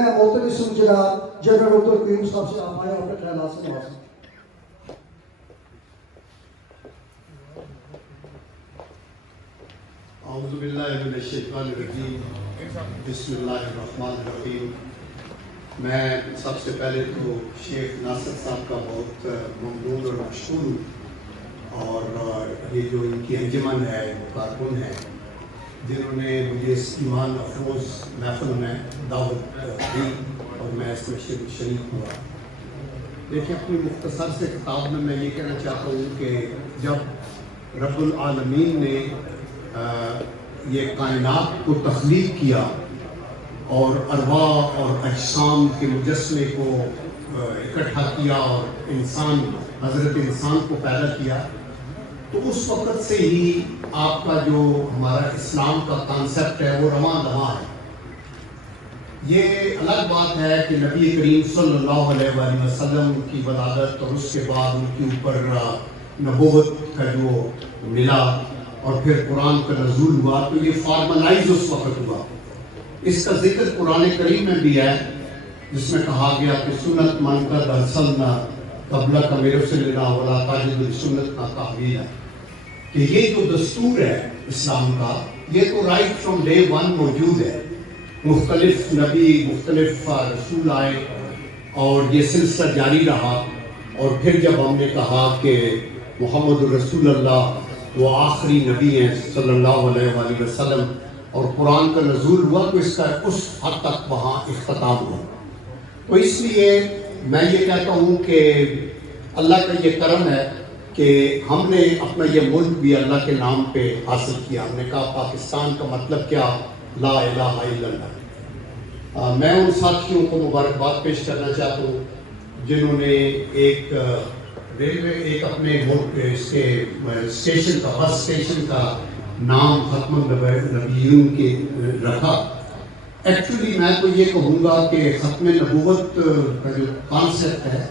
محترم جناب general doctor کریم صاحب سے آپ آئے اپنے خیالات سے نوازیں. اعوذ باللہ من الشیطان الرجیم بسم اللہ الرحمن الرحیم. میں سب سے پہلے تو شیخ ناصر صاحب کا بہت ممنون اور مشکور ہوں، اور یہ جو ان کی انجمن ہے، کارکن ہے، جنہوں نے مجھے اس ایمان افروز محفل میں دعوت دی اور میں اس میں شریک ہوا. دیکھیں، اپنی مختصر سے کتاب میں یہ کہنا چاہتا ہوں کہ جب رب العالمین نے یہ کائنات کو تخلیق کیا اور ارواح اور اجسام کے مجسمے کو اکٹھا کیا اور حضرت انسان کو پیدا کیا، تو اس وقت سے ہی آپ کا جو ہمارا اسلام کا کانسیپٹ ہے وہ رواں دواں ہے. یہ الگ بات ہے کہ نبی کریم صلی اللہ علیہ وآلہ وسلم کی ولادت اور اس کے بعد ان کے اوپر نبوت کا جو ملا اور پھر قرآن کا نزول ہوا، تو یہ فارملائز اس وقت ہوا. اس کا ذکر قرآن کریم میں بھی ہے، جس میں کہا گیا کہ سنت من قد ارسلنا قبلک من رسلنا ولا تجد لسنتنا تحویلا، کہ یہ جو دستور ہے اسلام کا، یہ تو رائٹ فرام ڈے ون موجود ہے. مختلف نبی، مختلف رسول آئے اور یہ سلسلہ جاری رہا، اور پھر جب ہم نے کہا کہ محمد رسول اللہ وہ آخری نبی ہیں صلی اللہ علیہ وآلہ وسلم، اور قرآن کا نزول ہوا، تو اس کا اس حد تک وہاں اختتام ہوا. تو اس لیے میں یہ کہتا ہوں کہ اللہ کا یہ کرم ہے کہ ہم نے اپنا یہ ملک بھی اللہ کے نام پہ حاصل کیا. ہم نے کہا پاکستان کا مطلب کیا؟ لا الہ الا اللہ. میں ان ساتھیوں کو مبارکباد پیش کرنا چاہتا ہوں جنہوں نے ایک اپنے ملک اس کے اسٹیشن کا، بس اسٹیشن کا نام ختم النبیون کے رکھا. ایکچولی میں تو یہ کہوں گا کہ ختم نبوت کا جو کانسیپٹ ہے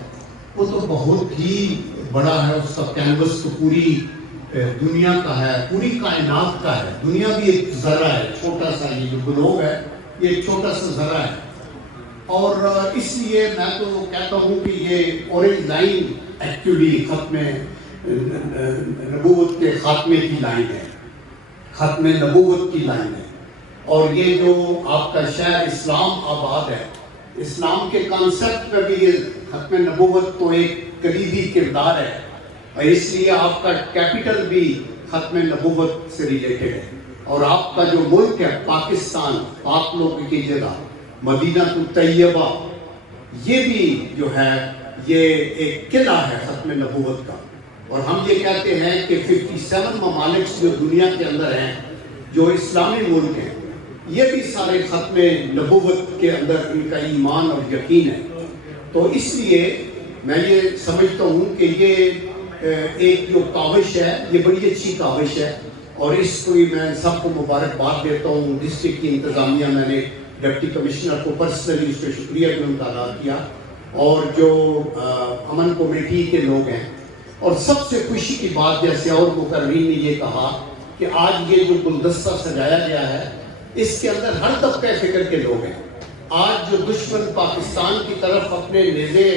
وہ تو بہت ہی بڑا ہے. اس کا کینوس تو پوری دنیا کا ہے، پوری کائنات کا ہے. دنیا بھی ایک ذرہ ہے، چھوٹا سا، یہ جو گلوب ہے یہ ایک چھوٹا سا ذرہ ہے. اور اس لیے میں تو کہتا ہوں کہ یہ اورنج لائن ایکچولی ختم نبوت کے خاتمے کی لائن ہے، ختم نبوت کی لائن ہے. اور یہ جو آپ کا شہر اسلام آباد ہے، اسلام کے کانسیپٹ میں بھی یہ ختم نبوت تو ایک کلیدی کردار ہے، اور اس لیے آپ کا کیپٹل بھی ختم نبوت سے ریلیٹڈ ہے. اور آپ کا جو ملک ہے پاکستان، پاک لوگوں کی جگہ، مدینہ طیبہ، یہ بھی جو ہے یہ ایک قلعہ ہے ختم نبوت کا. اور ہم یہ کہتے ہیں کہ 57 ممالک جو دنیا کے اندر ہیں، جو اسلامی ملک ہیں، یہ بھی سارے ختم نبوت کے اندر ان کا ایمان اور یقین ہے. تو اس لیے میں یہ سمجھتا ہوں کہ یہ ایک جو کاوش ہے یہ بڑی اچھی کاوش ہے، اور اس کو میں سب کو مبارکباد دیتا ہوں. ڈسٹرکٹ کی انتظامیہ، میں نے ڈپٹی کمشنر کو پرسنلی اس پہ شکریہ بھی ادا کیا، اور جو امن کمیٹی کے لوگ ہیں. اور سب سے خوشی کی بات، جیسے اور مقررین نے یہ کہا کہ آج یہ جو گلدستہ سجایا گیا ہے، اس کے اندر ہر طبقہ فکر کے لوگ ہیں. آج جو دشمن پاکستان کی طرف اپنے نیزے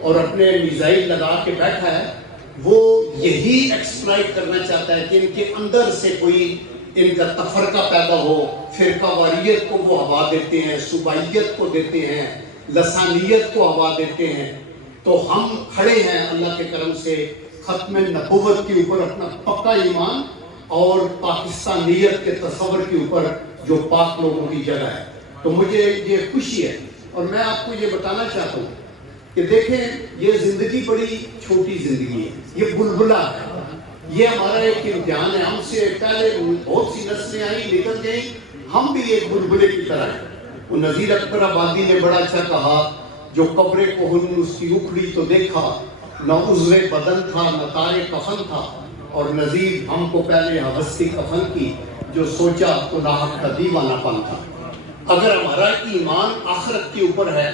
اور اپنے میزائل لگا کے بیٹھا ہے، وہ یہی ایکسپلائٹ کرنا چاہتا ہے کہ ان کے اندر سے کوئی ان کا تفرقہ پیدا ہو. فرقہ واریت کو وہ ہوا دیتے ہیں، صوبائیت کو دیتے ہیں، لسانیت کو ہوا دیتے ہیں. تو ہم کھڑے ہیں اللہ کے کرم سے ختم نبوت کے اوپر اپنا پکا ایمان اور پاکستانیت کے تصور کے اوپر جو پاک لوگوں کی جگہ ہے. تو مجھے یہ خوشی ہے. اور میں آپ کو یہ بتانا چاہتا ہوں کہ دیکھیں، یہ زندگی بڑی چھوٹی زندگی ہے، یہ بلبلہ ہے، یہ ہمارا ایک امتحان ہے. ہم سے پہلے بہت سی نسلیں آئیں، نکل گئیں، ہم بھی ایک بلبلے کی طرح ہیں. وہ نذیر اکبر آبادی نے بڑا اچھا کہا، جو قبر کوہن اس کی اکھڑی تو دیکھا، نہ عضو بدن تھا نہ تارے کفن تھا، اور نذیر ہم کو پہلے ہوس کی کفن کی، جو سوچا تو راحت کا دیوانہ پن تھا. اگر ہمارا ایمان آخرت کے اوپر ہے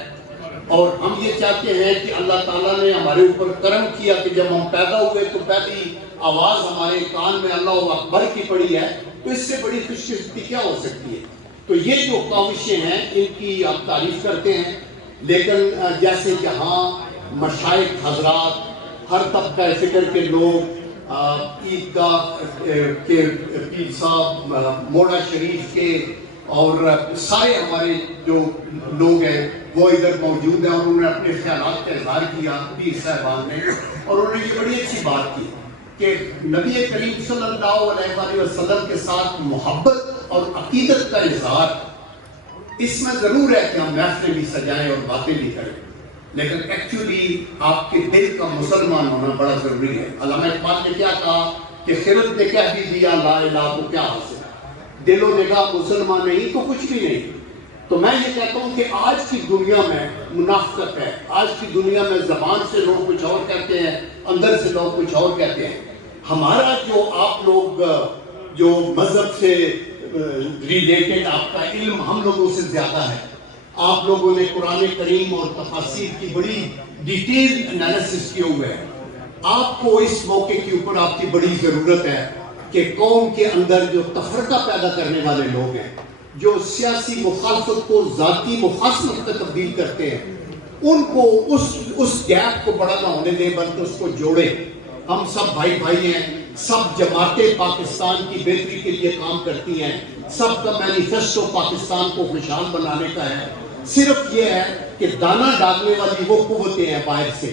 اور ہم یہ چاہتے ہیں کہ اللہ تعالیٰ نے ہمارے اوپر کرم کیا کہ جب ہم پیدا ہوئے تو پہلی آواز ہمارے کان میں اللہ اکبر کی پڑی ہے، تو اس سے بڑی خوش قسمتی کیا ہو سکتی ہے. تو یہ جو کاوشیں ہیں ان کی آپ تعریف کرتے ہیں، لیکن جیسے کہ ہاں مشائخ حضرات، ہر طبقہ فکر کے لوگ، عیدگاہ کے پیر صاحب، موڑا شریف کے، اور سارے ہمارے جو لوگ ہیں وہ ادھر موجود ہیں، اور انہوں نے اپنے خیالات کا اظہار کیا پیر صاحبان نے، اور انہوں نے یہ بڑی اچھی بات کی کہ نبی کریم صلی اللہ علیہ وآلہ وسلم کے ساتھ محبت اور عقیدت کا اظہار، اس میں ضرور ہے کہ ہم محفلیں بھی سجائیں اور باتیں بھی کریں، لیکن ایکچولی آپ کے دل کا مسلمان ہونا بڑا ضروری ہے۔ علامہ اقبال نے کیا کہا کہ خرد نے کہہ بھی دیا لا الہ کو کیا حاصل، دل و نگاہ مسلمان نہیں تو کچھ بھی نہیں۔ تو میں یہ کہتا ہوں کہ آج کی دنیا میں منافقت ہے، آج کی دنیا میں زبان سے لوگ کچھ اور کہتے ہیں، اندر سے لوگ کچھ اور کہتے ہیں۔ ہمارا جو آپ لوگ جو مذہب سے ریلیٹڈ آپ کا علم ہم لوگوں سے زیادہ ہے، آپ لوگوں نے قرآن کریم اور تفاسیر کی بڑی ڈیٹیل انالیسس کیے ہوئے ہیں۔ آپ کو اس موقع کے اوپر آپ کی بڑی ضرورت ہے کہ قوم کے اندر جو تفرقہ پیدا کرنے والے لوگ ہیں، جو سیاسی مخالفت کو ذاتی مخاصمت میں تبدیل کرتے ہیں، ان کو اس گیپ کو بڑا نہ ہونے دیں بلکہ اس کو جوڑیں۔ ہم سب بھائی بھائی ہیں، سب جماعتیں پاکستان کی بہتری کے لیے کام کرتی ہیں، سب کا مینیفیسٹو پاکستان کو خوشحال بنانے کا ہے۔ صرف یہ ہے کہ دانہ ڈالنے والی وہ قوتیں ہیں باہر سے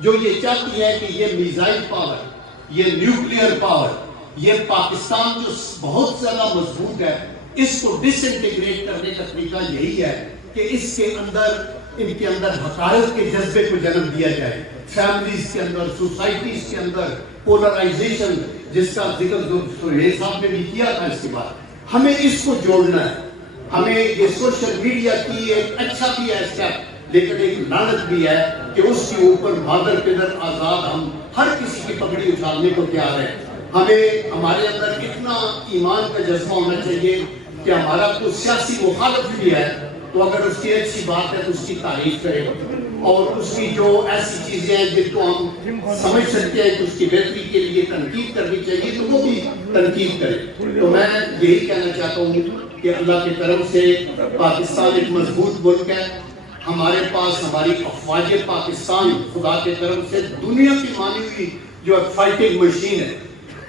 جو یہ چاہتی ہیں کہ یہ میزائل پاور، یہ نیوکلیئر پاور، یہ پاکستان جو بہت زیادہ مضبوط ہے، اس کو ڈس انٹیگریٹ کرنے کا طریقہ یہی ہے کہ اس کے اندر، ان کے اندر حقارت کے جذبے کو جنم دیا جائے، فیملیز کے اندر، سوسائٹیز کے اندر پولرائزیشن، جس کا ذکر سہیل صاحب نے بھی کیا تھا۔ اس کے بعد ہمیں اس کو جوڑنا ہے۔ ہمیں یہ سوشل میڈیا کی ایک اچھا بھی ہے اسٹیپ، لیکن ایک لعنت بھی ہے کہ اس کے اوپر مادر پدر آزاد ہم ہر کسی کی پگڑی اچھالنے کو تیار ہیں۔ ہمیں ہمارے اندر اتنا ایمان کا جذبہ ہونا چاہیے کہ ہمارا کوئی سیاسی مخالف بھی ہے تو اگر اس کی اچھی بات ہے تو اس کی تعریف کرے، اور اس کی جو ایسی چیزیں ہیں جن کو ہم سمجھ سکتے ہیں کہ اس کی بہتری کے لیے تنقید کرنی چاہیے تو وہ بھی تنقید کرے۔ تو میں یہی کہنا چاہتا ہوں کہ اللہ کی طرف سے پاکستان ایک مضبوط ملک ہے، ہمارے پاس ہماری افواج پاکستان خدا کی طرف سے دنیا کی مانی ہوئی جو فائٹنگ مشین ہے،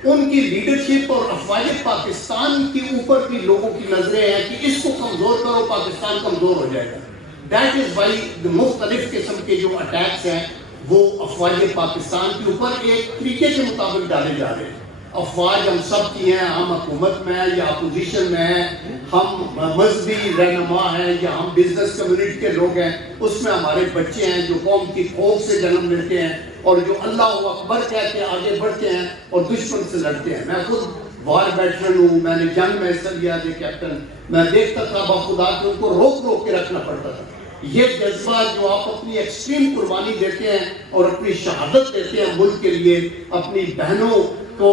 ان کی لیڈرشپ اور افواج پاکستان کے اوپر بھی لوگوں کی نظریں ہیں کہ اس کو کمزور کرو، پاکستان کمزور ہو جائے گا۔ دیٹ از وائی مختلف قسم کے جو اٹیکس ہیں وہ افواج پاکستان کے اوپر ایک طریقے کے مطابق ڈالے جا رہے ہیں۔ افواج ہم سب کی ہیں، ہم حکومت میں ہیں یا اپوزیشن میں ہیں، ہم مذہبی رہنما ہیں یا ہم بزنس کمیونٹی کے لوگ ہیں، اس میں ہمارے بچے ہیں جو قوم کی خوف سے جنم لیتے ہیں اور جو اللہ اکبر کہہ کے آگے بڑھتے ہیں اور دشمن سے لڑتے ہیں۔ میں خود وار بیٹرن ہوں، میں نے جنگ میں حصہ لیا تھا کیپٹن، میں دیکھتا تھا بخدا کہ ان کو روک روک کے رکھنا پڑتا تھا۔ یہ جذبہ جو آپ اپنی ایکسٹریم قربانی دیتے ہیں اور اپنی شہادت دیتے ہیں ملک کے لیے، اپنی بہنوں کو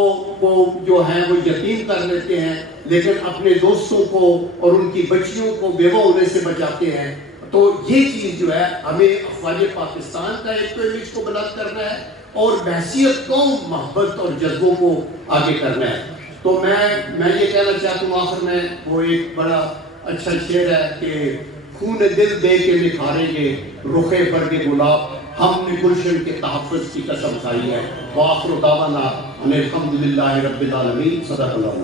جو ہیں وہ یتیم کر لیتے ہیں، لیکن اپنے دوستوں کو اور ان کی بچیوں کو بیوہ ہونے سے بچاتے ہیں، تو یہ چیز جو ہے ہمیں افواج پاکستان کا ایک تو امیج کو بلند کرنا ہے اور بحثیت قوم محبت اور جذبوں کو آگے کرنا ہے۔ تو میں یہ کہنا چاہتا ہوں آخر میں، وہ ایک بڑا اچھا شعر ہے کہ خون دل دے کے نکھاریں گے رخ برگ گلاب، ہم نے گلشن کے تحفظ کی قسم کھائی ہے۔ وآخر دعوانا ان الحمدللہ رب العالمین۔ صدق اللہ۔